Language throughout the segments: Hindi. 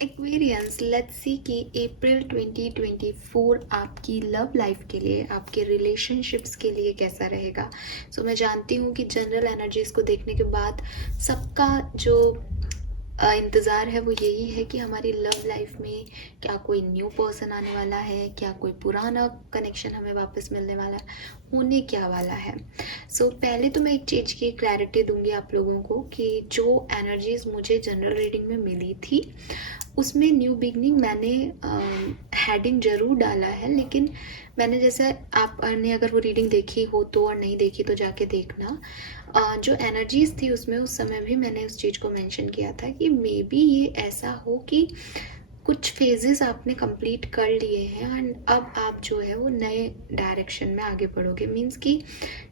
एक्वेरियंस, लेट्स सी कि अप्रैल 2024 आपकी लव लाइफ के लिए, आपके रिलेशनशिप्स के लिए कैसा रहेगा। मैं जानती हूँ कि जनरल एनर्जीज को देखने के बाद सबका जो इंतज़ार है वो यही है कि हमारी लव लाइफ में क्या कोई न्यू पर्सन आने वाला है, क्या कोई पुराना कनेक्शन हमें वापस मिलने वाला है, होने क्या वाला है। पहले तो मैं एक चीज़ की क्लैरिटी दूंगी आप लोगों को कि जो एनर्जीज मुझे जनरल रीडिंग में मिली थी उसमें न्यू बिगनिंग मैंने हेडिंग ज़रूर डाला है, लेकिन मैंने जैसे आपने अगर वो रीडिंग देखी हो तो, और नहीं देखी तो जाके देखना। जो एनर्जीज थी उसमें उस समय भी मैंने उस चीज़ को मेंशन किया था कि मे बी ये ऐसा हो कि कुछ फेजेस आपने कंप्लीट कर लिए हैं एंड अब आप जो है वो नए डायरेक्शन में आगे बढ़ोगे। मीन्स कि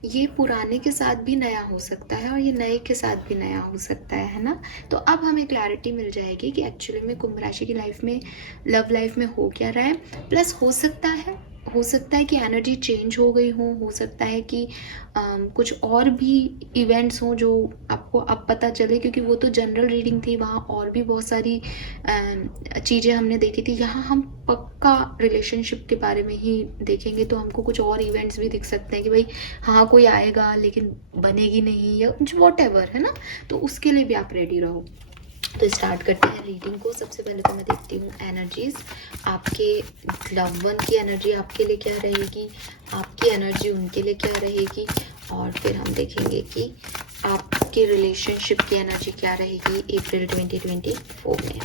ये पुराने के साथ भी नया हो सकता है और ये नए के साथ भी नया हो सकता है ना। तो अब हमें क्लैरिटी मिल जाएगी कि एक्चुअली में कुंभ राशि की लाइफ में, लव लाइफ में हो क्या रहा है। प्लस हो सकता है कि एनर्जी चेंज हो गई हो सकता है कि कुछ और भी इवेंट्स हों जो आपको अब पता चले, क्योंकि वो तो जनरल रीडिंग थी, वहाँ और भी बहुत सारी चीज़ें हमने देखी थी। यहाँ हम पक्का रिलेशनशिप के बारे में ही देखेंगे तो हमको कुछ और इवेंट्स भी दिख सकते हैं कि भाई हाँ कोई आएगा लेकिन बनेगी नहीं, या कुछ वॉट एवर है ना। तो उसके लिए भी आप रेडी रहो। तो स्टार्ट करते हैं रीडिंग को। सबसे पहले तो मैं देखती हूँ एनर्जीज, आपके लव वन की एनर्जी आपके लिए क्या रहेगी, आपकी एनर्जी उनके लिए क्या रहेगी, और फिर हम देखेंगे कि आपके रिलेशनशिप की एनर्जी क्या रहेगी अप्रैल 2024 में।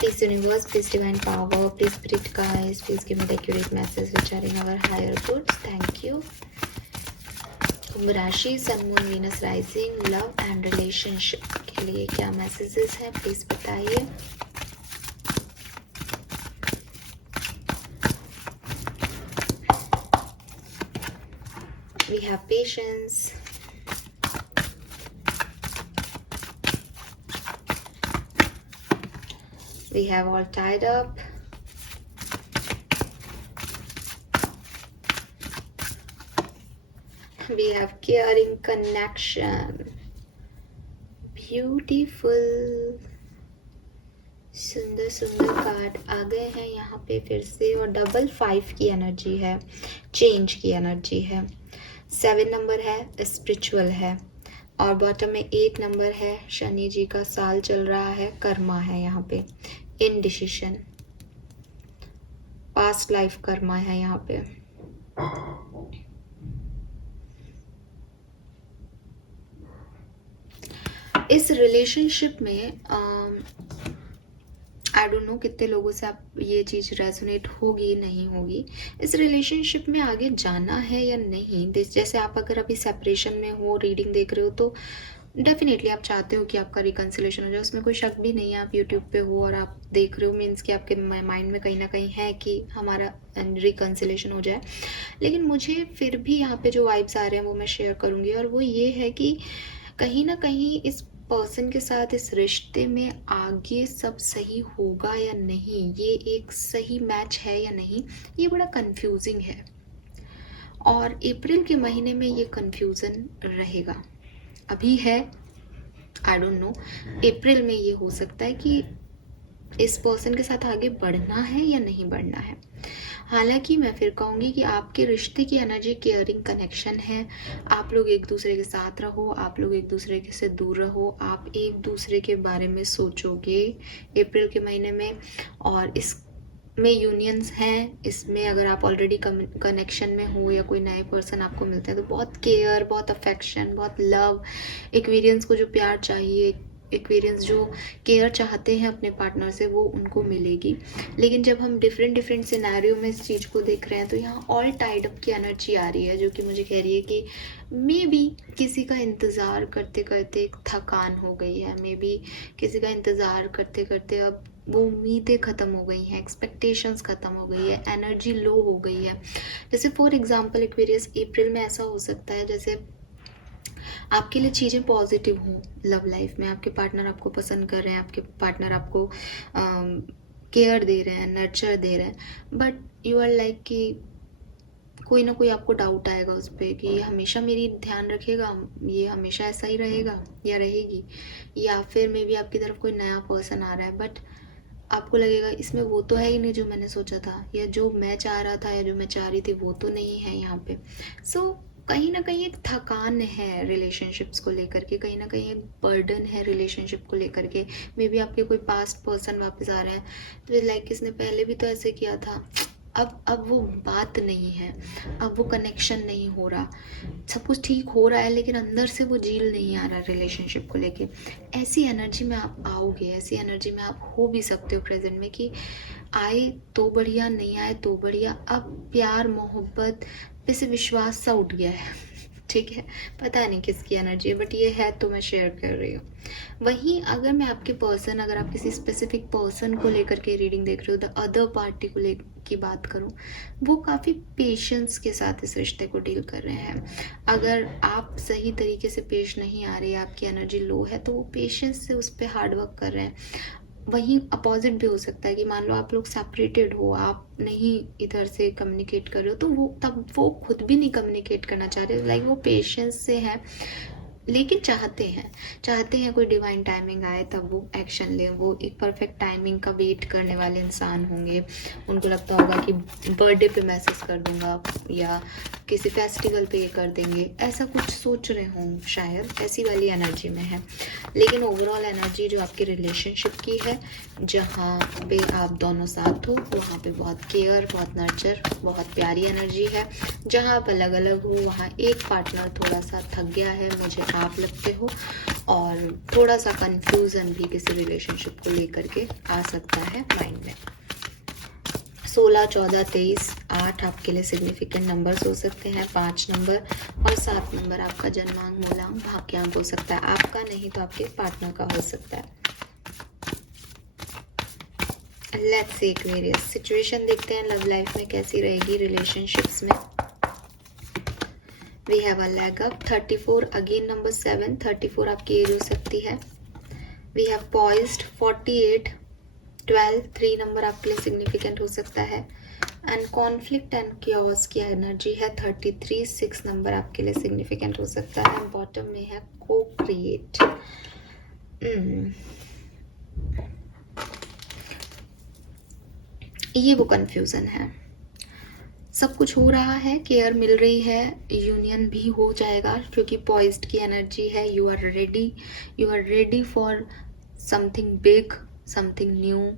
Please universe, please divine power, please spirit guides, please give me the accurate message which are in our higher goods. Thank you. Kumbh राशि, sun moon Venus rising, love and relationship के लिए क्या मैसेजेस हैं प्लीज बताइए। We have patience, we have all tied up, we have caring connection, beautiful, सुंदर सुंदर कार्ड आ गए हैं यहाँ पे फिर से। और डबल 5 की एनर्जी है, चेंज की एनर्जी है। 7 नंबर है, स्पिरिचुअल है, और बॉटम में 8 नंबर है, शनि जी का साल चल रहा है, कर्मा है यहाँ पे, इनडिसीजन, पास्ट लाइफ कर्मा है यहाँ पे। इस रिलेशनशिप में आई डोंट नो कितने लोगों से आप ये चीज़ रेजोनेट होगी नहीं होगी। इस रिलेशनशिप में आगे जाना है या नहीं। जैसे आप अगर अभी सेपरेशन में हो, रीडिंग देख रहे हो, तो डेफिनेटली आप चाहते हो कि आपका रिकन्सिलेशन हो जाए, उसमें कोई शक भी नहीं है। आप यूट्यूब पे हो और आप देख रहे हो, मीन्स कि आपके माइंड में कहीं ना कहीं है कि हमारा रिकन्सिलेशन हो जाए। लेकिन मुझे फिर भी यहाँ पे जो वाइब्स आ रहे हैं वो मैं शेयर करूँगी, और वो ये है कि कहीं ना कहीं इस पर्सन के साथ, इस रिश्ते में आगे सब सही होगा या नहीं, ये एक सही मैच है या नहीं, ये बड़ा कंफ्यूजिंग है। और अप्रैल के महीने में ये कंफ्यूजन रहेगा, अभी है आई डोंट नो, अप्रैल में ये हो सकता है कि इस पर्सन के साथ आगे बढ़ना है या नहीं बढ़ना है। हालांकि मैं फिर कहूँगी कि आपके रिश्ते की एनर्जी केयरिंग कनेक्शन है। आप लोग एक दूसरे के साथ रहो, आप लोग एक दूसरे से दूर रहो, आप एक दूसरे के बारे में सोचोगे अप्रैल के महीने में। और इसमें यूनियंस हैं, इसमें अगर आप ऑलरेडी कनेक्शन में हो या कोई नए पर्सन आपको मिलते हैं तो बहुत केयर, बहुत अफेक्शन, बहुत लव, एक्वेरियंस को जो प्यार चाहिए, एक्वेरियंस जो केयर चाहते हैं अपने पार्टनर से, वो उनको मिलेगी। लेकिन जब हम डिफरेंट सिनेरियो में इस चीज़ को देख रहे हैं तो यहाँ ऑल टाइड अप की एनर्जी आ रही है, जो कि मुझे कह रही है कि मे बी किसी का इंतज़ार करते करते थकान हो गई है, मे बी किसी का इंतज़ार करते करते अब वो उम्मीदें ख़त्म हो गई हैं, एक्सपेक्टेशंस ख़त्म हो गई है, एनर्जी लो हो गई है। जैसे फॉर एग्जांपल एक्वेरियस, अप्रैल में ऐसा हो सकता है जैसे आपके लिए चीज़ें पॉजिटिव हों लव लाइफ में, आपके पार्टनर आपको पसंद कर रहे हैं, आपके पार्टनर आपको केयर दे रहे हैं, नर्चर दे रहे हैं, बट यू आर लाइक कि कोई ना कोई आपको डाउट आएगा उस पर कि ये हमेशा मेरी ध्यान रखेगा, ये हमेशा ऐसा ही रहेगा या रहेगी, या फिर मे बी आपकी तरफ कोई नया पर्सन आ रहा है, बट आपको लगेगा इसमें वो तो है ही नहीं जो मैंने सोचा था, या जो मैं चाह रहा था या जो मैं चाह रही थी वो तो नहीं है यहाँ पे। सो कहीं ना कहीं एक थकान है रिलेशनशिप्स को लेकर के, कहीं ना कहीं एक बर्डन है रिलेशनशिप को लेकर के। मे बी आपके कोई पास्ट पर्सन वापस आ रहा है तो लाइक इसने पहले भी तो ऐसे किया था, अब वो बात नहीं है, अब वो कनेक्शन नहीं हो रहा, सब कुछ ठीक हो रहा है लेकिन अंदर से वो झील नहीं आ रहा रिलेशनशिप को लेके। ऐसी एनर्जी में आप आओगे, ऐसी एनर्जी में आप हो भी सकते हो प्रेजेंट में कि आए तो बढ़िया, नहीं आए तो बढ़िया, अब प्यार मोहब्बत पे से विश्वास सा उठ गया है। ठीक है, पता नहीं किसकी एनर्जी है बट ये है तो मैं शेयर कर रही हूँ। वहीं अगर मैं आपके पर्सन, अगर आप किसी स्पेसिफिक पर्सन को लेकर के रीडिंग देख रहे हो, द अदर पार्टी को ले की बात करूँ, वो काफ़ी पेशेंस के साथ इस रिश्ते को डील कर रहे हैं। अगर आप सही तरीके से पेश नहीं आ रही, आपकी एनर्जी लो है, तो वो पेशेंस से उस पर हार्ड वर्क कर रहे हैं। वहीं अपोजिट भी हो सकता है कि मान लो आप लोग सेपरेटेड हो, आप नहीं इधर से कम्युनिकेट कर रहे हो, तो वो खुद भी नहीं कम्युनिकेट करना चाह रहे, लाइक वो पेशेंस से है लेकिन चाहते हैं कोई डिवाइन टाइमिंग आए तब वो एक्शन ले। वो एक परफेक्ट टाइमिंग का वेट करने वाले इंसान होंगे। उनको लगता होगा कि बर्थडे पे मैसेज कर दूंगा या किसी फेस्टिवल पे ये कर देंगे, ऐसा कुछ सोच रहे हों शायद, ऐसी वाली एनर्जी में है। लेकिन ओवरऑल एनर्जी जो आपकी रिलेशनशिप की है, जहाँ पे आप दोनों साथ हो, वहाँ पे बहुत केयर, बहुत नर्चर, बहुत प्यारी एनर्जी है। जहाँ आप अलग अलग हो वहाँ एक पार्टनर थोड़ा सा थक गया है, मुझे आप लगते हो, और थोड़ा सा कंफ्यूजन भी किसी रिलेशनशिप को लेकर के आ सकता है माइंड में। 16, 14, 23, 8 आपके लिए सिग्निफिकेंट नंबर्स हो सकते हैं। 5 नंबर और 7 नंबर आपका जन्मांक, मूलांक, भाग्यांक हो सकता है। आपका नहीं तो आपके पार्टनर का हो सकता है। लेट्स सी एक्वेरियस, सिचुएशन देखते हैं लव लाइफ में कैसी रहेगी रिलेशनशिप्स में। We have a leg up, 34, again number 7, 34 आपकी एज हो सकती है। वी हैव पॉइज्ड, 48, 12, 3 नंबर आपके लिए सिग्निफिकेंट हो सकता है। एंड कॉन्फ्लिक्ट एंड क्योस की एनर्जी है 33, 6 नंबर आपके लिए सिग्निफिकेंट हो सकता है। बॉटम में है को क्रिएट। ये वो कंफ्यूजन है, सब कुछ हो रहा है, केयर मिल रही है, यूनियन भी हो जाएगा क्योंकि पॉइज्ड की एनर्जी है। You are ready for something big, something new.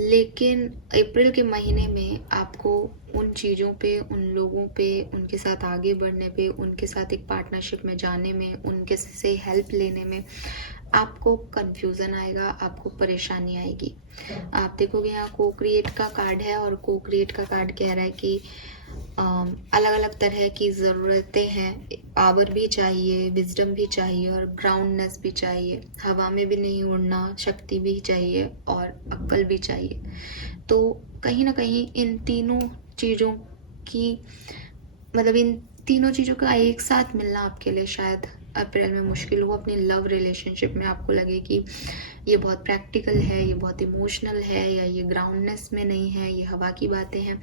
लेकिन अप्रैल के महीने में आपको उन चीज़ों पे, उन लोगों पे, उनके साथ आगे बढ़ने पे, उनके साथ एक पार्टनरशिप में जाने में, उनके से हेल्प लेने में आपको कंफ्यूजन आएगा, आपको परेशानी आएगी। आप देखोगे यहाँ को क्रिएट का कार्ड है और को क्रिएट का कार्ड कह रहा है कि अलग अलग तरह की ज़रूरतें हैं, पावर भी चाहिए, विजडम भी चाहिए और ग्राउंडनेस भी चाहिए। हवा में भी नहीं उड़ना, शक्ति भी चाहिए और अक्ल भी चाहिए। तो कहीं ना कहीं इन तीनों चीज़ों की, मतलब इन तीनों चीज़ों का एक साथ मिलना आपके लिए शायद अप्रैल में मुश्किल हो। अपनी लव रिलेशनशिप में आपको लगे कि ये बहुत प्रैक्टिकल है, ये बहुत इमोशनल है, या ये ग्राउंडनेस में नहीं है, ये हवा की बातें हैं,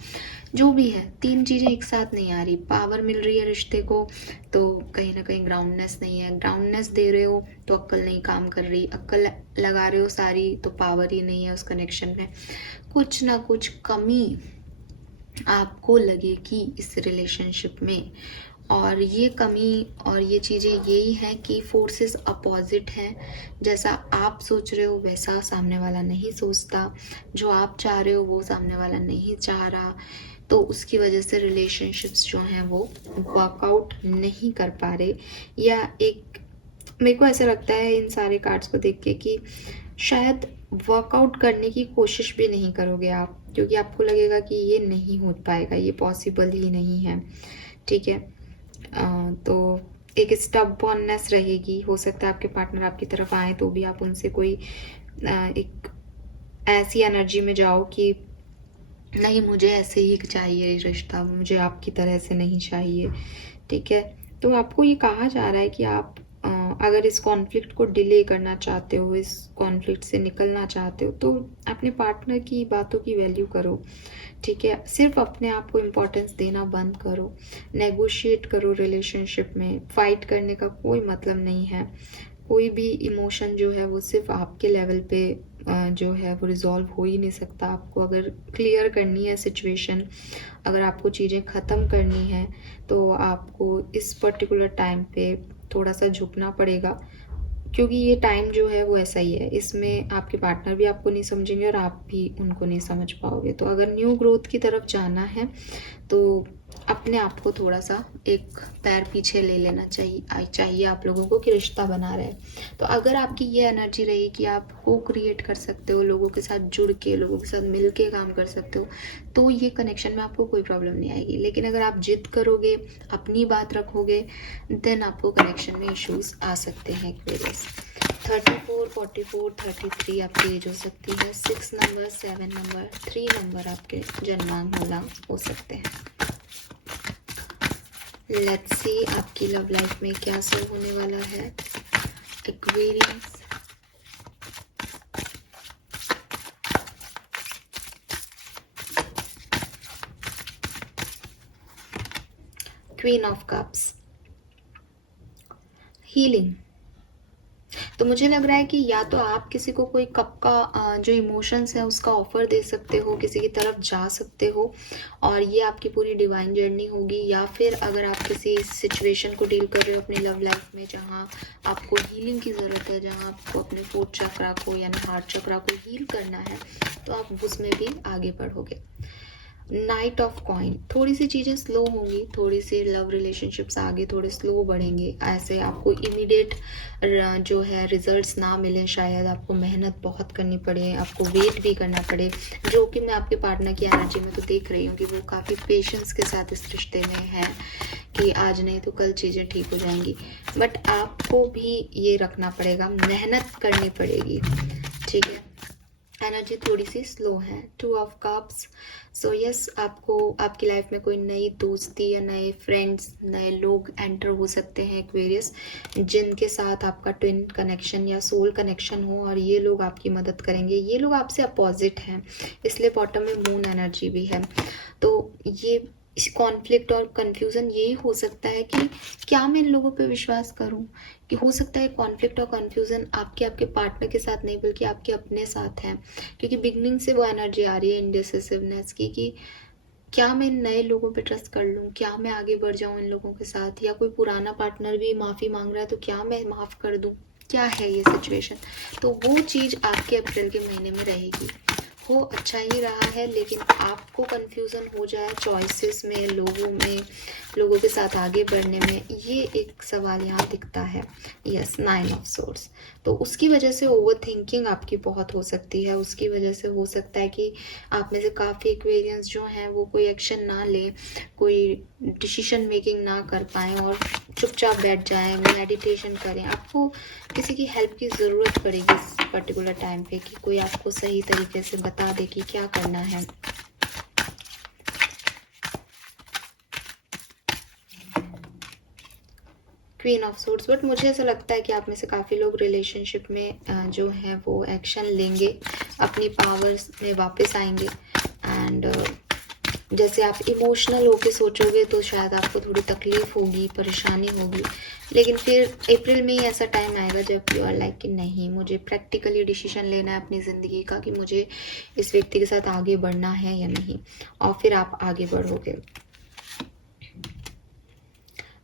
जो भी है, तीन चीज़ें एक साथ नहीं आ रही। पावर मिल रही है रिश्ते को तो कहीं ना कहीं ग्राउंडनेस नहीं है, ग्राउंडनेस दे रहे हो तो अक्ल नहीं काम कर रही, अक्ल लगा रहे हो सारी तो पावर ही नहीं है उस कनेक्शन में। कुछ ना कुछ कमी आपको लगेगी इस रिलेशनशिप में, और ये कमी और ये चीज़ें यही हैं कि फोर्सेस अपोजिट हैं। जैसा आप सोच रहे हो वैसा सामने वाला नहीं सोचता, जो आप चाह रहे हो वो सामने वाला नहीं चाह रहा, तो उसकी वजह से रिलेशनशिप्स जो हैं वो वर्कआउट नहीं कर पा रहे। या एक, मेरे को ऐसा लगता है इन सारे कार्ड्स को देख के कि शायद वर्कआउट करने की कोशिश भी नहीं करोगे आप, क्योंकि आपको लगेगा कि ये नहीं हो पाएगा, ये पॉसिबल ही नहीं है। ठीक है, तो एक स्टबबॉर्ननेस रहेगी। हो सकता है आपके पार्टनर आपकी तरफ आए तो भी आप उनसे कोई एक ऐसी एनर्जी में जाओ कि नहीं, मुझे ऐसे ही चाहिए रिश्ता, मुझे आपकी तरह से नहीं चाहिए। ठीक है, तो आपको ये कहा जा रहा है कि आप अगर इस कॉन्फ्लिक्ट को डिले करना चाहते हो, इस कॉन्फ्लिक्ट से निकलना चाहते हो, तो अपने पार्टनर की बातों की वैल्यू करो। ठीक है, सिर्फ अपने आप को इम्पोर्टेंस देना बंद करो, नेगोशिएट करो रिलेशनशिप में। फाइट करने का कोई मतलब नहीं है। कोई भी इमोशन जो है वो सिर्फ आपके लेवल पे जो है वो रिजॉल्व हो ही नहीं सकता। आपको अगर क्लियर करनी है सिचुएशन, अगर आपको चीज़ें ख़त्म करनी है, तो आपको इस पर्टिकुलर टाइम पे थोड़ा सा झुकना पड़ेगा, क्योंकि ये टाइम जो है वो ऐसा ही है। इसमें आपके पार्टनर भी आपको नहीं समझेंगे और आप भी उनको नहीं समझ पाओगे। तो अगर न्यू ग्रोथ की तरफ जाना है तो अपने आप को थोड़ा सा एक पैर पीछे ले लेना चाहिए आप लोगों को, कि रिश्ता बना रहे। तो अगर आपकी ये एनर्जी रही कि आप को क्रिएट कर सकते हो, लोगों के साथ जुड़ के, लोगों के साथ मिल के काम कर सकते हो, तो ये कनेक्शन में आपको कोई प्रॉब्लम नहीं आएगी। लेकिन अगर आप जिद करोगे, अपनी बात रखोगे, देन आपको कनेक्शन में इश्यूज आ सकते हैं। एक्वेरियस 34, 44, 33 आपकी एज हो सकती है। 6 नंबर, 7 नंबर, 3 नंबर आपके जन्मांक मूलांक हो सकते हैं। लेट्स सी आपकी लव लाइफ में क्या सब होने वाला है। Aquarius queen of cups, healing. तो मुझे लग रहा है कि या तो आप किसी को कोई कप का जो इमोशंस है उसका ऑफर दे सकते हो, किसी की तरफ जा सकते हो, और ये आपकी पूरी डिवाइन जर्नी होगी। या फिर अगर आप किसी सिचुएशन को डील कर रहे हो अपनी लव लाइफ में जहाँ आपको हीलिंग की ज़रूरत है, जहाँ आपको अपने 4th चक्रा को यानी हार्ट चक्रा को हील करना है, तो आप उसमें भी आगे बढ़ोगे। नाइट ऑफ कॉइन, थोड़ी सी चीज़ें स्लो होंगी, थोड़ी सी लव रिलेशनशिप्स आगे थोड़े स्लो बढ़ेंगे। ऐसे आपको इमीडिएट जो है रिजल्ट्स ना मिले, शायद आपको मेहनत बहुत करनी पड़े, आपको वेट भी करना पड़े, जो कि मैं आपके पार्टनर की एनर्जी में तो देख रही हूँ कि वो काफ़ी पेशेंस के साथ इस रिश्ते में है कि आज नहीं तो कल चीज़ें ठीक हो जाएंगी। बट आपको भी ये रखना पड़ेगा, मेहनत करनी पड़ेगी, ठीक है। एनर्जी थोड़ी सी स्लो है। 2 ऑफ कप्स, सो यस, आपको आपकी लाइफ में कोई नई दोस्ती या नए फ्रेंड्स, नए लोग एंटर हो सकते हैं एक्वेरियस, जिनके साथ आपका ट्विन कनेक्शन या सोल कनेक्शन हो, और ये लोग आपकी मदद करेंगे। ये लोग आपसे अपोजिट हैं, इसलिए बॉटम में मून एनर्जी भी है। तो ये इस कॉन्फ्लिक्ट और कन्फ्यूज़न यही हो सकता है कि क्या मैं इन लोगों पे विश्वास करूं, कि हो सकता है कॉन्फ्लिक्ट और कन्फ्यूज़न आपके पार्टनर के साथ नहीं बल्कि आपके अपने साथ है, क्योंकि बिगनिंग से वो एनर्जी आ रही है इंडिसिसिवनेस की, कि क्या मैं इन नए लोगों पे ट्रस्ट कर लूँ, क्या मैं आगे बढ़ जाऊँ इन लोगों के साथ, या कोई पुराना पार्टनर भी माफ़ी मांग रहा है तो क्या मैं माफ़ कर दूँ, क्या है ये सिचुएशन। तो वो चीज़ आपके अप्रैल के महीने में रहेगी। हो अच्छा ही रहा है, लेकिन आपको कन्फ्यूज़न हो जाए चॉइसेस में, लोगों के साथ आगे बढ़ने में, ये एक सवाल यहाँ दिखता है। यस, 9 ऑफ सोर्स, तो उसकी वजह से ओवर थिंकिंग आपकी बहुत हो सकती है। उसकी वजह से हो सकता है कि आप में से काफ़ी एक्वेरियंस जो हैं वो कोई एक्शन ना लें, कोई डिसीजन मेकिंग ना कर पाएँ और चुपचाप बैठ जाएं, मेडिटेशन करें। आपको किसी की हेल्प की ज़रूरत पड़ेगी इस पर्टिकुलर टाइम पे, कि कोई आपको सही तरीके से बता दे कि क्या करना है। क्वीन ऑफ सोर्ड्स, बट मुझे ऐसा लगता है कि आप में से काफ़ी लोग रिलेशनशिप में जो है वो एक्शन लेंगे, अपनी पावर्स में वापस आएंगे। एंड जैसे आप इमोशनल होके सोचोगे तो शायद आपको थोड़ी तकलीफ होगी, परेशानी होगी, लेकिन फिर अप्रैल में ही ऐसा टाइम आएगा जब यू आर लाइक कि नहीं, मुझे प्रैक्टिकली डिसीजन लेना है अपनी ज़िंदगी का, कि मुझे इस व्यक्ति के साथ आगे बढ़ना है या नहीं, और फिर आप आगे बढ़ोगे।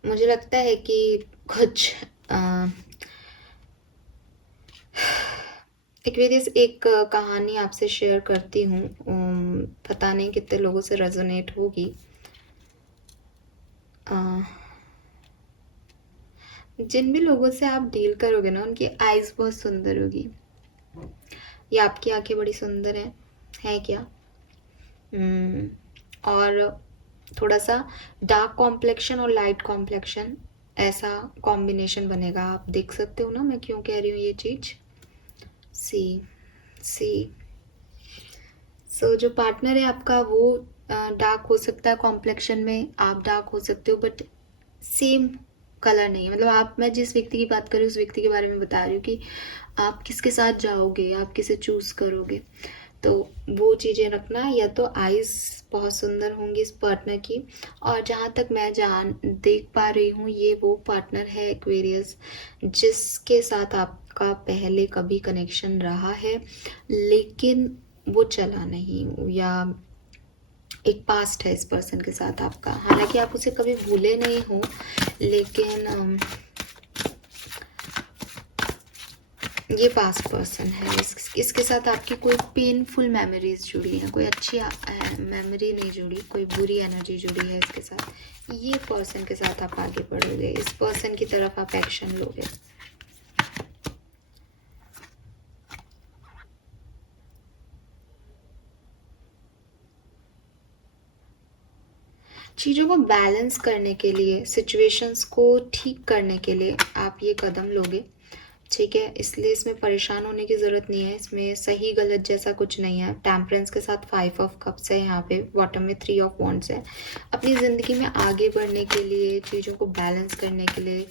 मुझे लगता है कि कुछ एक्वेरियस एक कहानी आपसे शेयर करती हूँ, पता नहीं कितने लोगों से रेजोनेट होगी। जिन भी लोगों से आप डील करोगे ना, उनकी आईज बहुत सुंदर होगी। ये आपकी आंखें बड़ी सुंदर हैं क्या? और थोड़ा सा डार्क कॉम्प्लेक्शन और लाइट कॉम्प्लेक्शन, ऐसा कॉम्बिनेशन बनेगा। आप देख सकते हो ना मैं क्यों कह रही हूँ ये चीज़। सी सो जो पार्टनर है आपका वो डार्क हो सकता है कॉम्प्लेक्शन में, आप डार्क हो सकते हो, बट सेम कलर नहीं है। मतलब मैं जिस व्यक्ति की बात कर रही हूँ उस व्यक्ति के बारे में बता रही हूँ कि आप किसके साथ जाओगे, आप किसे चूज़ करोगे। तो वो चीज़ें रखना। या तो आइज़ बहुत सुंदर होंगी इस पार्टनर की, और जहाँ तक मैं देख पा रही हूँ, ये वो पार्टनर है एक्वेरियस जिसके साथ आपका पहले कभी कनेक्शन रहा है, लेकिन वो चला नहीं, या एक पास्ट है इस पर्सन के साथ आपका। हालांकि आप उसे कभी भूले नहीं हो, लेकिन ये पास्ट पर्सन है। इसके साथ आपकी कोई पेनफुल मेमोरीज जुड़ी हैं, कोई अच्छी मेमोरी नहीं जुड़ी, कोई बुरी एनर्जी जुड़ी है इसके साथ। ये पर्सन के साथ आप आगे बढ़ोगे, इस पर्सन की तरफ आप एक्शन लोगे। चीज़ों को बैलेंस करने के लिए, सिचुएशंस को ठीक करने के लिए आप ये कदम लोगे, ठीक है। इसलिए इसमें परेशान होने की ज़रूरत नहीं है, इसमें सही गलत जैसा कुछ नहीं है। टेम्परेंस के साथ 5 ऑफ कप्स है यहाँ पे, बॉटम में 3 ऑफ वॉन्ड्स है। अपनी ज़िंदगी में आगे बढ़ने के लिए, चीज़ों को बैलेंस करने के लिए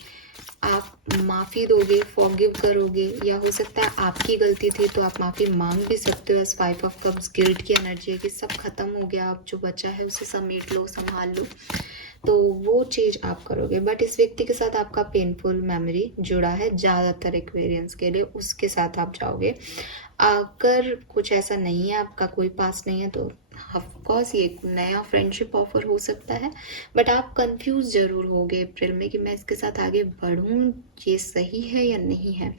आप माफ़ी दोगे, फॉरगिव करोगे, या हो सकता है आपकी गलती थी तो आप माफ़ी मांग भी सकते हो। इस 5 ऑफ कप्स गिल्ट की एनर्जी है कि सब खत्म हो गया, अब जो बचा है उसे समेट लो, संभाल लो, तो वो चीज़ आप करोगे। बट इस व्यक्ति के साथ आपका पेनफुल मेमोरी जुड़ा है ज़्यादातर एक्वेरियंस के लिए, उसके साथ आप जाओगे। अगर कुछ ऐसा नहीं है, आपका कोई पास नहीं है, तो ऑफकोर्स ये एक नया फ्रेंडशिप ऑफर हो सकता है। बट आप कंफ्यूज ज़रूर होगे अप्रैल में कि मैं इसके साथ आगे बढ़ूँ, ये सही है या नहीं है,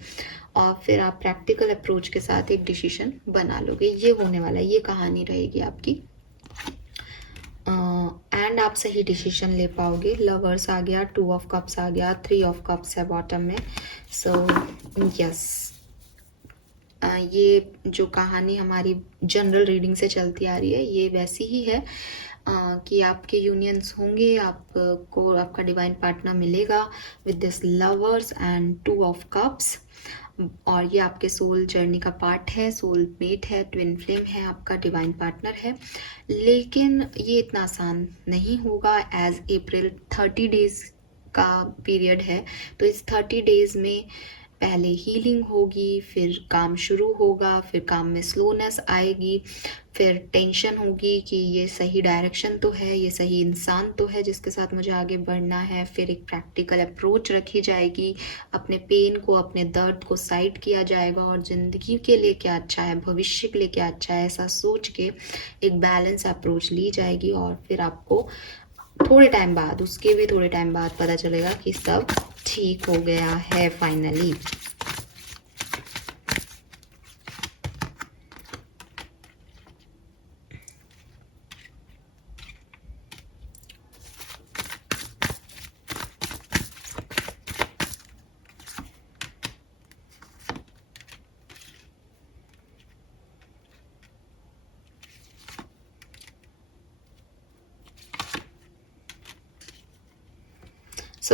और फिर आप प्रैक्टिकल अप्रोच के साथ एक डिसीजन बना लोगे। ये होने वाला है, ये कहानी रहेगी आपकी, एंड आप सही डिसीजन ले पाओगे। लवर्स आ गया, 2 ऑफ कप्स आ गया, 3 ऑफ कप्स है बॉटम में। सो यस, ये जो कहानी हमारी जनरल रीडिंग से चलती आ रही है, ये वैसी ही है कि आपके यूनियंस होंगे, आपको आपका डिवाइन पार्टनर मिलेगा with this lovers and 2 of cups, और ये आपके सोल जर्नी का पार्ट है, सोल मेट है, ट्विन फ्लेम है, आपका डिवाइन पार्टनर है। लेकिन ये इतना आसान नहीं होगा, एज अप्रैल 30 डेज का पीरियड है, तो इस 30 डेज में पहले हीलिंग होगी, फिर काम शुरू होगा, फिर काम में स्लोनेस आएगी, फिर टेंशन होगी कि ये सही डायरेक्शन तो है, ये सही इंसान तो है जिसके साथ मुझे आगे बढ़ना है। फिर एक प्रैक्टिकल अप्रोच रखी जाएगी, अपने पेन को, अपने दर्द को साइड किया जाएगा, और ज़िंदगी के लिए क्या अच्छा है, भविष्य के लिए क्या अच्छा है, ऐसा सोच के एक बैलेंस अप्रोच ली जाएगी। और फिर आपको थोड़े टाइम बाद, उसके भी थोड़े टाइम बाद पता चलेगा कि सब ठीक हो गया है फाइनली।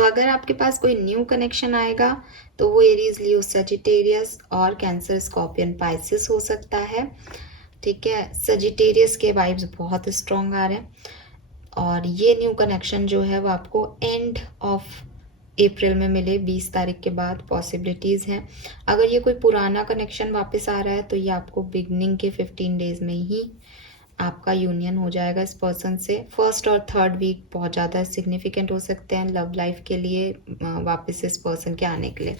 अगर आपके पास कोई न्यू कनेक्शन आएगा तो वो एरीज, लियो, सजिटेरियस और कैंसर, स्कॉर्पियन, पाइसिस हो सकता है, ठीक है। सजिटेरियस के वाइब्स बहुत स्ट्रॉन्ग आ रहे हैं, और ये न्यू कनेक्शन जो है वो आपको एंड ऑफ अप्रैल में मिले, 20 तारीख के बाद पॉसिबिलिटीज़ हैं। अगर ये कोई पुराना कनेक्शन वापस आ रहा है तो ये आपको बिगनिंग के 15 डेज में ही आपका यूनियन हो जाएगा इस पर्सन से। फर्स्ट और थर्ड वीक बहुत ज़्यादा सिग्निफिकेंट हो सकते हैं लव लाइफ के लिए, वापस इस पर्सन के आने के लिए।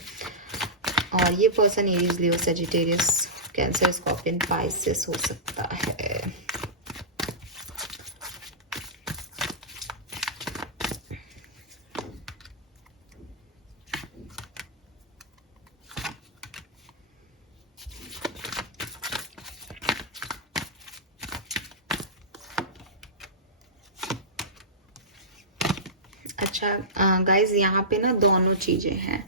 और ये पर्सन एरीज, लियो, सजिटेरियस, कैंसर, स्कॉर्पियन, पाइसिस हो सकता है। अच्छा गाइज, यहाँ पे ना दोनों चीज़ें हैं।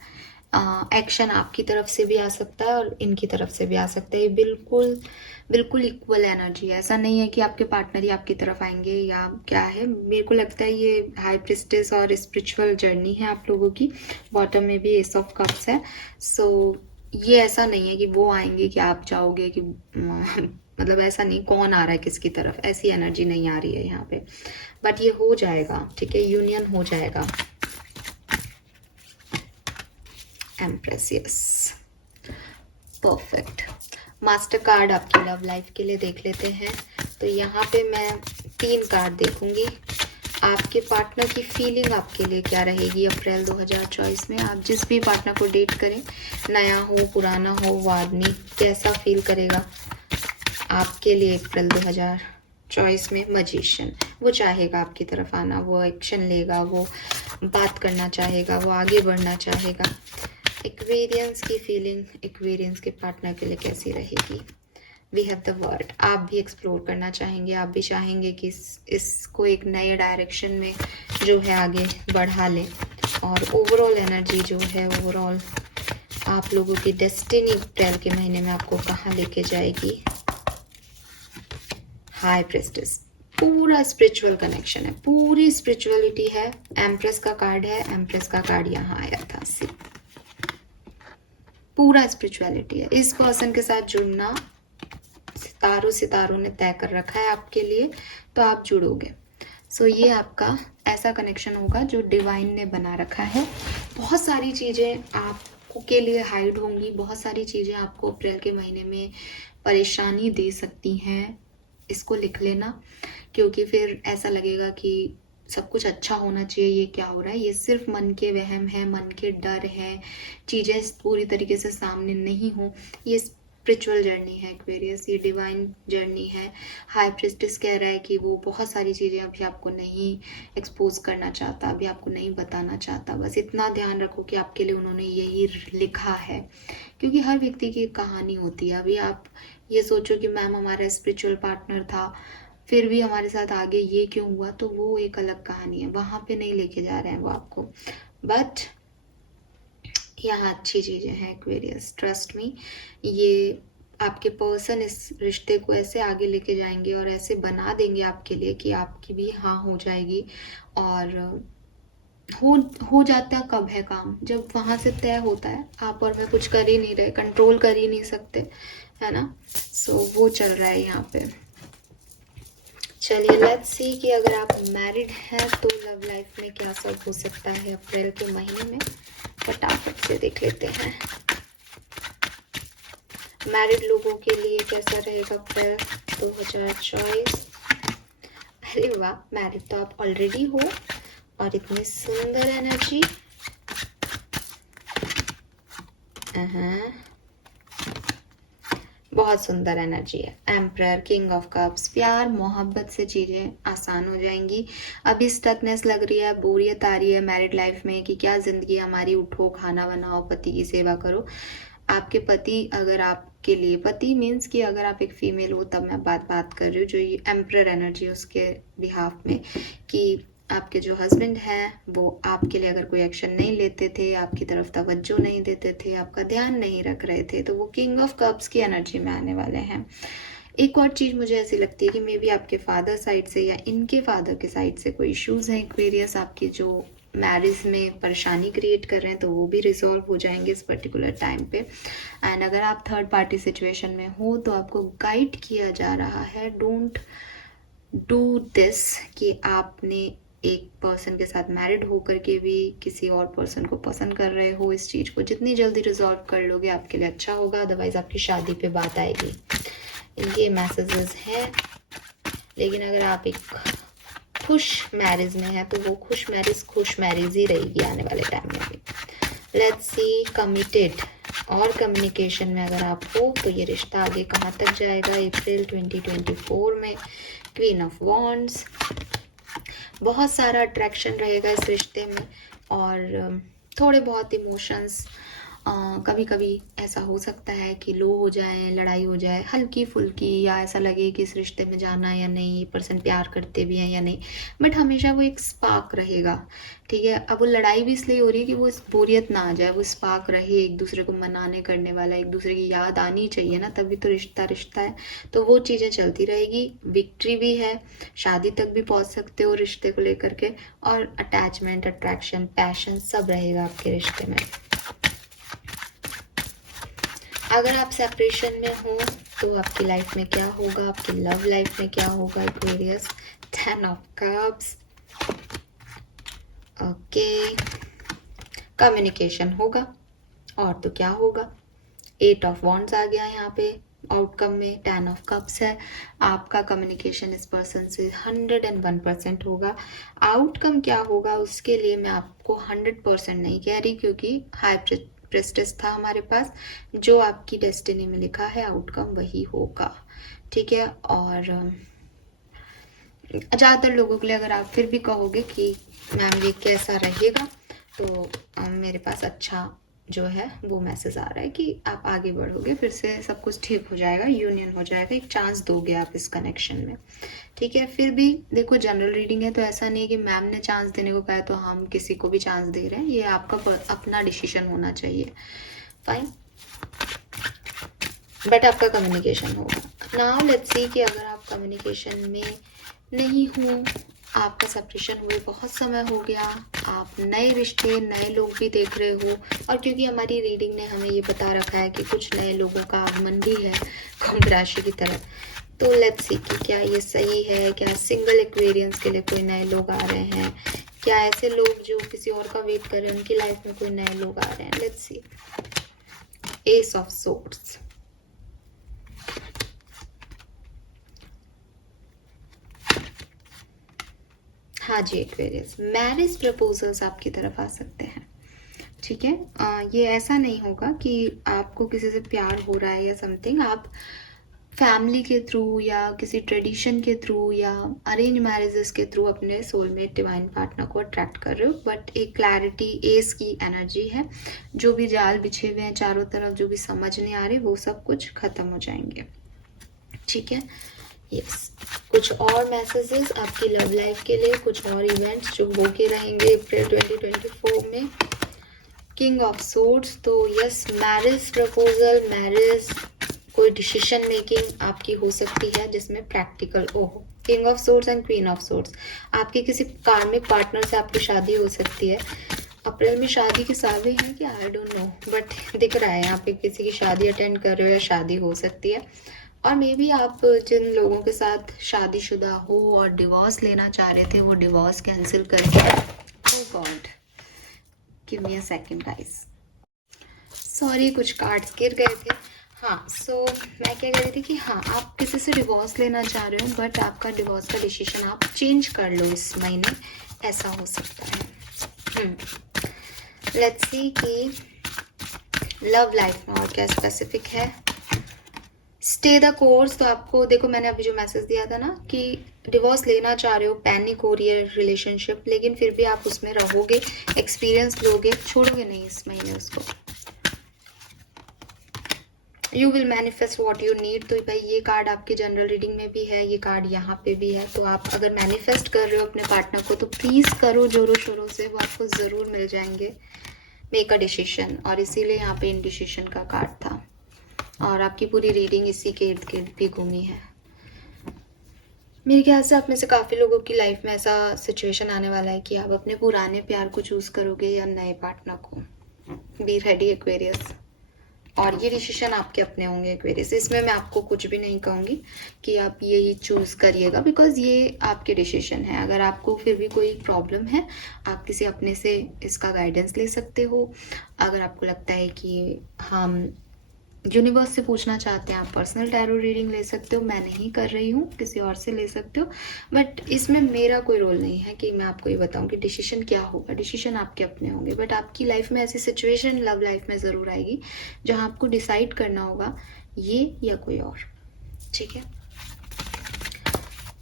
एक्शन आपकी तरफ से भी आ सकता है और इनकी तरफ से भी आ सकता है। ये बिल्कुल बिल्कुल इक्वल एनर्जी है, ऐसा नहीं है कि आपके पार्टनर ही आपकी तरफ आएंगे या क्या है। मेरे को लगता है ये हाई प्रिस्टेस और स्पिरिचुअल जर्नी है आप लोगों की। बॉटम में भी एस ऑफ कप्स है। सो ये ऐसा नहीं है कि वो आएंगे कि आप जाओगे, कि मतलब ऐसा नहीं, कौन आ रहा है किसकी तरफ, ऐसी एनर्जी नहीं आ रही है यहाँ पे। बट ये हो जाएगा, ठीक है, यूनियन हो जाएगा। Empress, yes, perfect. Master card आपकी लव लाइफ के लिए देख लेते हैं। तो यहाँ पे मैं 3 कार्ड देखूंगी। आपके पार्टनर की फीलिंग आपके लिए क्या रहेगी अप्रैल 2024 में। आप जिस भी पार्टनर को डेट करें, नया हो पुराना हो, वो आदमी कैसा फील करेगा आपके लिए अप्रैल 2024 में। मजिशियन, वो चाहेगा आपकी तरफ आना, वो एक्शन लेगा, वो बात करना चाहेगा, वो आगे बढ़ना चाहेगा। एक्वेरियंस की फीलिंग एक्वेरियंस के पार्टनर के लिए कैसी रहेगी। वी हैव द वर्ड, आप भी एक्सप्लोर करना चाहेंगे, आप भी चाहेंगे कि इसको एक नए डायरेक्शन में जो है आगे बढ़ा लें। और ओवरऑल एनर्जी जो है, ओवरऑल आप लोगों की डेस्टिनी अप्रैल के महीने में आपको कहाँ लेके जाएगी। हाई प्रेस्टिस, पूरा स्पिरिचुअल कनेक्शन है, पूरी स्पिरिचुअलिटी है। एम्प्रेस का कार्ड है, एम्प्रेस का कार्ड यहाँ आया था। पूरा स्पिरिचुअलिटी है। इस पर्सन के साथ जुड़ना सितारों ने तय कर रखा है आपके लिए, तो आप जुड़ोगे। सो ये आपका ऐसा कनेक्शन होगा जो डिवाइन ने बना रखा है। बहुत सारी चीज़ें आपको के लिए हाइड होंगी, बहुत सारी चीज़ें आपको अप्रैल के महीने में परेशानी दे सकती हैं। इसको लिख लेना, क्योंकि फिर ऐसा लगेगा कि सब कुछ अच्छा होना चाहिए, ये क्या हो रहा है। ये सिर्फ मन के वहम है, मन के डर है, चीज़ें पूरी तरीके से सामने नहीं हो। ये स्पिरिचुअल जर्नी है एक्वेरियस, ये डिवाइन जर्नी है। हाई प्रिस्टिस कह रहा है कि वो बहुत सारी चीज़ें अभी आपको नहीं एक्सपोज करना चाहता, अभी आपको नहीं बताना चाहता। बस इतना ध्यान रखो कि आपके लिए उन्होंने यही लिखा है, क्योंकि हर व्यक्ति की एक कहानी होती है। अभी आप ये सोचो कि मैम हमारा स्पिरिचुअल पार्टनर था, फिर भी हमारे साथ आगे ये क्यों हुआ, तो वो एक अलग कहानी है, वहाँ पे नहीं लेके जा रहे हैं वो आपको। बट यहाँ अच्छी चीज़ें हैं एक्वेरियस, ट्रस्ट मी। ये आपके पर्सन इस रिश्ते को ऐसे आगे लेके जाएंगे और ऐसे बना देंगे आपके लिए कि आपकी भी हाँ हो जाएगी। और हो जाता कब है काम, जब वहाँ से तय होता है। आप और मैं कुछ कर ही नहीं रहे, कंट्रोल कर ही नहीं सकते, है ना। सो वो चल रहा है यहाँ पे। चलिए लेट्स सी कि अगर आप मैरिड हैं तो लव लाइफ में क्या सब हो सकता है अप्रैल के महीने में। फटाफट से देख लेते हैं मैरिड लोगों के लिए कैसा रहेगा अप्रैल 2024। अरे वाह, मैरिड तो आप ऑलरेडी हो और इतनी सुंदर एनर्जी। बहुत सुंदर एनर्जी है। एम्परर, किंग ऑफ कप्स, प्यार मोहब्बत से चीज़ें आसान हो जाएंगी। अभी स्टकनेस लग रही है, बोरियत आ रही है मैरिड लाइफ में कि क्या ज़िंदगी हमारी, उठो खाना बनाओ पति की सेवा करो। आपके पति, अगर आपके लिए पति मीन्स कि अगर आप एक फीमेल हो तब मैं बात कर रही हूँ, जो ये एम्परर एनर्जी उसके बिहाफ में, कि आपके जो हस्बैंड हैं वो आपके लिए अगर कोई एक्शन नहीं लेते थे, आपकी तरफ तवज्जो नहीं देते थे, आपका ध्यान नहीं रख रहे थे, तो वो किंग ऑफ कप्स की एनर्जी में आने वाले हैं। एक और चीज़ मुझे ऐसी लगती है कि मे बी आपके फादर साइड से या इनके फादर के साइड से कोई इश्यूज़ हैं एक्वेरियस, आपकी जो मैरिज में परेशानी क्रिएट कर रहे हैं, तो वो भी रिजॉल्व हो जाएंगे इस पर्टिकुलर टाइम पे। एंड अगर आप थर्ड पार्टी सिचुएशन में हो तो आपको गाइड किया जा रहा है, डोंट डू दिस, कि आपने एक पर्सन के साथ मैरिड होकर के भी किसी और पर्सन को पसंद कर रहे हो। इस चीज़ को जितनी जल्दी रिजॉल्व कर लोगे आपके लिए अच्छा होगा, अदरवाइज आपकी शादी पे बात आएगी। इनके मैसेजेस हैं। लेकिन अगर आप एक खुश मैरिज में है तो वो खुश मैरिज ही रहेगी आने वाले टाइम में भी। लेट्स सी कमिटेड और कम्युनिकेशन में अगर आप हो तो ये रिश्ता आगे कहाँ तक जाएगा अप्रैल 2024 में। क्वीन ऑफ वॉन्ड्स, बहुत सारा अट्रैक्शन रहेगा इस रिश्ते में और थोड़े बहुत इमोशंस कभी कभी ऐसा हो सकता है कि लो हो जाए, लड़ाई हो जाए हल्की फुल्की, या ऐसा लगे कि इस रिश्ते में जाना या नहीं, पर्सन प्यार करते भी हैं या नहीं, बट हमेशा वो एक स्पार्क रहेगा। ठीक है, अब वो लड़ाई भी इसलिए हो रही है कि वो बोरियत ना आ जाए, वो स्पार्क रहे, एक दूसरे को मनाने करने वाला, एक दूसरे की याद आनी चाहिए ना, तभी तो रिश्ता है। तो वो चीज़ें चलती रहेगी। विक्ट्री भी है, शादी तक भी पहुँच सकते हो रिश्ते को लेकर के, और अटैचमेंट, अट्रैक्शन, पैशन सब रहेगा आपके रिश्ते में। अगर आप सेपरेशन में हो तो आपकी लाइफ में क्या होगा, आपकी लव लाइफ में क्या होगा Aquarius. 10 of cups, okay, communication होगा और तो क्या होगा। 8 ऑफ वॉन्ड्स आ गया यहाँ पे, आउटकम में 10 ऑफ कप्स है। आपका कम्युनिकेशन इस पर्सन से 101% होगा। आउटकम क्या होगा उसके लिए मैं आपको 100% नहीं कह रही, क्योंकि हाई प्रेस्टिस था हमारे पास। जो आपकी डेस्टिनी में लिखा है आउटकम वही होगा, ठीक है। और ज़्यादातर लोगों के लिए अगर आप फिर भी कहोगे कि मैम ये कैसा रहेगा, तो मेरे पास अच्छा जो है वो मैसेज आ रहा है कि आप आगे बढ़ोगे, फिर से सब कुछ ठीक हो जाएगा, यूनियन हो जाएगा, एक चांस दोगे आप इस कनेक्शन में, ठीक है। फिर भी देखो जनरल रीडिंग है, तो ऐसा नहीं है कि मैम ने चांस देने को कहा तो हम किसी को भी चांस दे रहे हैं। ये आपका अपना डिसीजन होना चाहिए, फाइन। बट आपका कम्युनिकेशन होगा। नाउ लेट्स सी कि अगर आप कम्युनिकेशन में नहीं हूँ, आपका सेपरेशन हुए बहुत समय हो गया, आप नए रिश्ते नए लोग भी देख रहे हो, और क्योंकि हमारी रीडिंग ने हमें ये बता रखा है कि कुछ नए लोगों का आगमन भी है कुंभ राशि की तरफ, तो लेट्स सी कि क्या ये सही है। क्या सिंगल एक्वेरियंस के लिए कोई नए लोग आ रहे हैं, क्या ऐसे लोग जो किसी और का वेट कर रहे हैं उनकी लाइफ में कोई नए लोग आ रहे हैं। Let's see, S of swords, हाँ जी एक्वेरियस, मैरिज प्रपोजल्स आपकी तरफ आ सकते हैं, ठीक है। ये ऐसा नहीं होगा कि आपको किसी से प्यार हो रहा है या समथिंग, आप फैमिली के थ्रू या किसी ट्रेडिशन के थ्रू या अरेंज मैरिजेस के थ्रू अपने सोलमेट डिवाइन पार्टनर को अट्रैक्ट कर रहे हो। बट एक क्लैरिटी, एस की एनर्जी है, जो भी जाल बिछे हुए हैं चारों तरफ, जो भी समझ नहीं आ रहे, वो सब कुछ खत्म हो जाएंगे, ठीक है। यस, कुछ और मैसेजेस आपकी लव लाइफ के लिए, कुछ और इवेंट्स जो होके रहेंगे अप्रैल 2024 में। किंग ऑफ सोर्ड्स, तो यस, मैरिज प्रपोजल, मैरिज, कोई डिसीजन मेकिंग आपकी हो सकती है जिसमें प्रैक्टिकल हो। King of swords and queen of swords, आपके किसी कार्मिक पार्टनर से आपकी शादी हो सकती है। अप्रैल में शादी के साल हैं कि आई डोंट नो, बट दिख रहा है यहाँ पे किसी की शादी अटेंड कर रहे हो या शादी हो सकती है। और मे बी आप जिन लोगों के साथ शादीशुदा हो और डिवोर्स लेना चाह रहे थे, वो डिवोर्स कैंसिल करके, oh God give me a second guys, sorry कुछ कार्ड्स गिर गए थे। हाँ, सो मैं क्या कह रही थी कि हाँ, आप किसी से डिवोर्स लेना चाह रहे हो, बट आपका डिवोर्स का डिसीजन आप चेंज कर लो इस महीने, ऐसा हो सकता है। लेट्स सी कि लव लाइफ में और क्या स्पेसिफिक है। स्टे द कोर्स, तो आपको देखो मैंने अभी जो मैसेज दिया था ना कि डिवोर्स लेना चाह रहे हो, पैनिक हो रही है रिलेशनशिप, लेकिन फिर भी आप उसमें रहोगे, एक्सपीरियंस लोगे, छोड़ोगे नहीं इस महीने उसको। You will manifest what you need, तो भाई ये कार्ड आपकी जनरल रीडिंग में भी है, ये कार्ड यहाँ पे भी है। तो आप अगर मैनिफेस्ट कर रहे हो अपने पार्टनर को, तो प्लीज करो जोरों शोरों से, वो आपको जरूर मिल जाएंगे। मेक अ डिसीजन, और इसीलिए यहाँ पे इंडिसीजन का कार्ड था, और आपकी पूरी रीडिंग इसी के इर्द गिर्द भी घूमी है। मेरे ख्याल से आप में से काफ़ी लोगों की लाइफ में ऐसा सिचुएशन आने वाला है कि आप अपने पुराने प्यार को चूज करोगे या नए पार्टनर को। बी रेडी एक्वेरियस, और ये डिसीजन आपके अपने होंगे एक्वेरियस। इसमें मैं आपको कुछ भी नहीं कहूँगी कि आप यही चूज करिएगा, बिकॉज ये आपके डिसीजन है। अगर आपको फिर भी कोई प्रॉब्लम है, आप किसी अपने से इसका गाइडेंस ले सकते हो। अगर आपको लगता है कि हम यूनिवर्स से पूछना चाहते हैं, आप पर्सनल टैरो रीडिंग ले सकते हो, मैं नहीं कर रही हूँ, किसी और से ले सकते हो। बट इसमें मेरा कोई रोल नहीं है कि मैं आपको ये बताऊँ कि डिसीजन क्या होगा, डिसीजन आपके अपने होंगे। बट आपकी लाइफ में ऐसी सिचुएशन लव लाइफ में ज़रूर आएगी जहाँ आपको डिसाइड करना होगा ये या कोई और, ठीक है।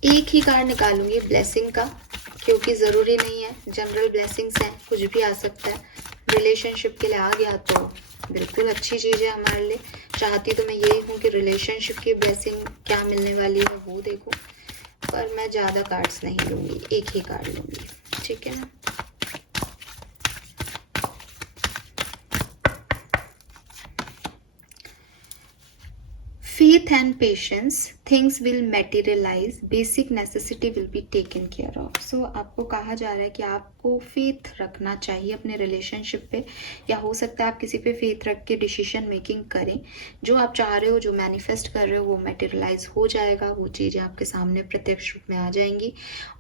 एक ही कार्ड निकालूंगी ब्लेसिंग का, क्योंकि ज़रूरी नहीं है, जनरल ब्लेसिंग्स हैं, कुछ भी आ सकता है। रिलेशनशिप के लिए आ गया तो बिल्कुल अच्छी चीज़ है हमारे लिए। चाहती तो मैं यही हूँ कि रिलेशनशिप की ब्लेसिंग क्या मिलने वाली है वो देखो, पर मैं ज़्यादा कार्ड्स नहीं लूँगी, एक ही कार्ड लूँगी, ठीक है ना। Faith and patience, things will materialise, basic necessity will be taken care of. So आपको कहा जा रहा है कि आपको फेथ रखना चाहिए अपने रिलेशनशिप पे, या हो सकता है आप किसी पे फेथ रख के डिसीजन मेकिंग करें। जो आप चाह रहे हो, जो मैनिफेस्ट कर रहे हो, वो मेटीरियलाइज हो जाएगा, वो चीज़ें आपके सामने प्रत्यक्ष रूप में आ जाएंगी।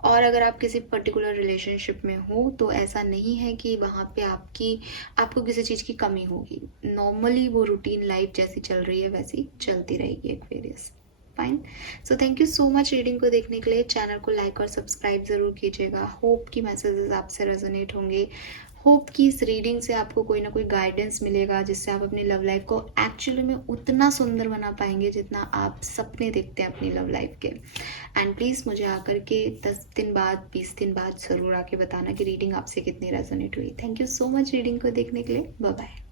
और अगर आप किसी पर्टिकुलर रिलेशनशिप में हो तो ऐसा नहीं है कि वहाँ पे आपको किसी चीज़ की कमी होगी। नॉर्मली वो रूटीन लाइफ जैसी चल रही है वैसी चलती रहेगी Aquarius. Fine. So thank you so much reading को देखने के लिए। चैनल को लाइक और सब्सक्राइब ज़रूर कीजिएगा। होप कि मैसेजेस आपसे रेजोनेट होंगे। होप कि इस रीडिंग से आपको कोई ना कोई गाइडेंस मिलेगा, जिससे आप अपनी लव लाइफ को एक्चुअली में उतना सुंदर बना पाएंगे जितना आप सपने देखते हैं अपनी लव लाइफ के। एंड प्लीज़ मुझे आकर के 10 दिन बाद 20 दिन बाद ज़रूर आके बताना कि रीडिंग आपसे कितनी रेजोनेट हुई। Thank you so much reading को देखने के लिए। Bye bye.